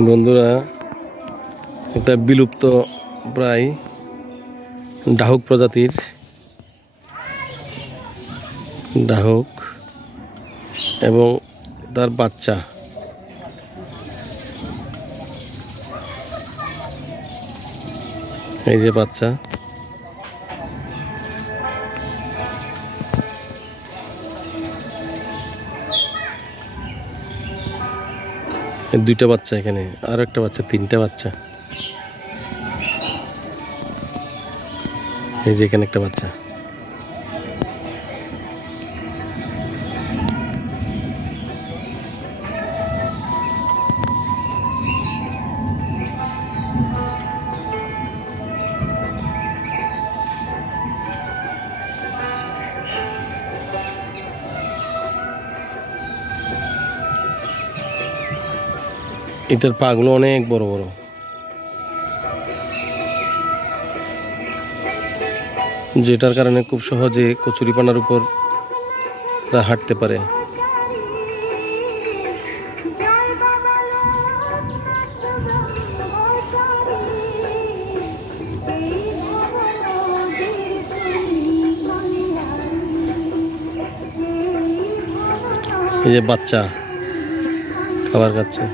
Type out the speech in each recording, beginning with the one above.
বন্ধুরা, একটা বিলুপ্ত প্রায় ডাহুক প্রজাতির ডাহুক এবং তার বাচ্চা। এই যে বাচ্চা, দুইটা বাচ্চা এখানে, আর একটা বাচ্চা, তিনটা বাচ্চা। এই যে এখানে একটা বাচ্চা। এটার পাগুলো অনেক বড় বড়, যেটার কারণে খুব সহজে কচুরিপানার উপর হাঁটতে পারে। এই যে বাচ্চা খাবার খাচ্ছে।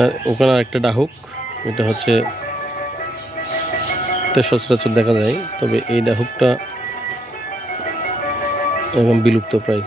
আর ওখানে আরেকটা ডাহুক, এটা হচ্ছে সচরাচর দেখা যায়, তবে এই ডাহুকটা একদম বিলুপ্ত প্রায়।